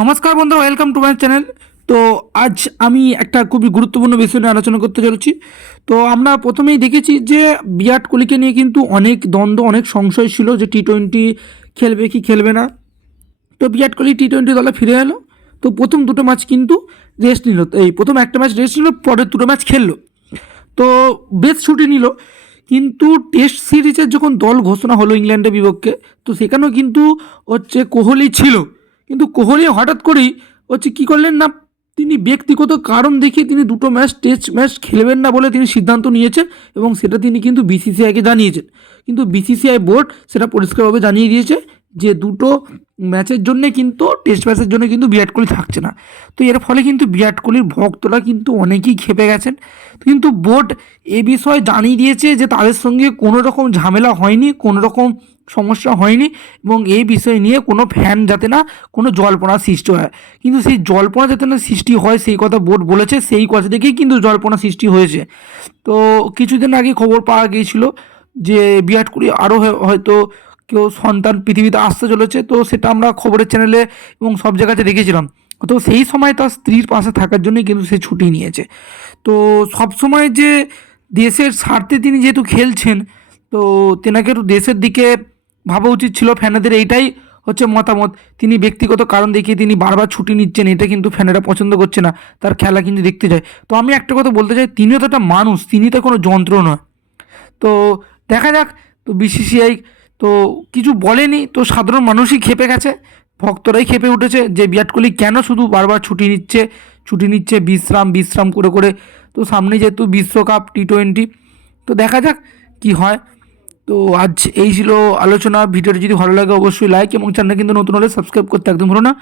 নমস্কার বন্ধুরা, welcome to my channel. তো আজ আমি একটা খুবই গুরুত্বপূর্ণ বিষয় নিয়ে আলোচনা করতে চলেছি। তো আমরা প্রথমেই দেখেছি যে বিরাট কোহলিকে নিয়ে কিন্তু অনেক দ্বন্দ্ব, অনেক সংশয় ছিল যে টি-20 খেলবে কি খেলবে না। তো বিরাট কোহলি টি-20 দলে ফিরে এলো। তো প্রথম দুটো ম্যাচ কিন্তু রেস্ট নিল, এই প্রথম একটা ম্যাচ রেস্ট নিল, পরের দুটো ম্যাচ খেললো। তো বেশ ছুটি নিল। কিন্তু টেস্ট সিরিজের যখন দল ঘোষণা হলো ইংল্যান্ডের বিপক্ষে, তো সেখানেও কিন্তু কোহলি ছিল। কিন্তু কোহলি হঠাৎ করেই কী করলেন না, তিনি ব্যক্তিগত কারণ দেখিয়ে তিনি দুটো টেস্ট ম্যাচ খেলবেন না বলে তিনি সিদ্ধান্ত নিয়েছেন, এবং সেটা তিনি কিন্তু বিসিসিআইকে জানিয়েছেন। কিন্তু বিসিসিআই বোর্ড সেটা পরিষ্কারভাবে জানিয়ে দিয়েছে যে দুটো ম্যাচের জন্য কিন্তু, টেস্ট ম্যাচের জন্য কিন্তু বিরাট কোহলি থাকছে না। তো এর ফলে কিন্তু বিরাট কোহলির ভক্তরা কিন্তু অনেকেই ক্ষেপে গেছেন। কিন্তু বোর্ড এ বিষয়ে জানিয়ে দিয়েছে যে তাদের সঙ্গে কোনো রকম ঝামেলা হয়নি, কোনো রকম সমস্যা হয়নি, এবং এই বিষয় নিয়ে কোনো ফ্যান যাতে না কোনো জল্পনা সৃষ্টি হয়। কিন্তু সেই জল্পনা যাতে না সৃষ্টি হয় সেই কথা বোর্ড বলেছে, সেই কথা থেকেই কিন্তু জল্পনা সৃষ্টি হয়েছে। তো কিছুদিন আগে খবর পাওয়া গিয়েছিল যে বিরাট কোহলি আরও হয়তো কেউ সন্তান পৃথিবীতে আসতে চলেছে। তো সেটা আমরা খবরের চ্যানেলে এবং সব জায়গাতে রেখেছিলাম। তো সেই সময় তার স্ত্রীর পাশে থাকার জন্যই কিন্তু সে ছুটি নিয়েছে। তো সবসময় যে দেশের স্বার্থে তিনি যেহেতু খেলছেন, তো তেনাকে একটু দেশের দিকে ভাবা উচিত ছিল। ফ্যানেদের এইটাই মতামত। তিনি ব্যক্তিগত কারণ দেখিয়ে তিনি বারবার ছুটি নিচ্ছেন, এটা কিন্তু ফ্যানেরা পছন্দ করছে না। তার খেলা কিন্তু দেখতে চায়। তো আমি একটা কথা বলতে চাই, তিনিও তো একটা মানুষ, তিনি তো কোনো যন্ত্র নয়। তো দেখা যাক। তো বিসিসিআই তো কিছু বলেনি, তো সাধারণ মানুষই ক্ষেপে গেছে, ভক্তরাই ক্ষেপে উঠেছে যে বিরাট কোহলি কেন শুধু বারবার ছুটি নিচ্ছে বিশ্রাম করে করে। তো সামনে যেহেতু বিশ্বকাপ টি-20, তো দেখা যাক কি হয়। তো আজ এই ছিল আলোচনা। ভিডিওটি যদি ভালো লাগে অবশ্যই লাইক এবং চ্যানেল কিন্তু নতুন হলে সাবস্ক্রাইব করতে একদম ভুলো না।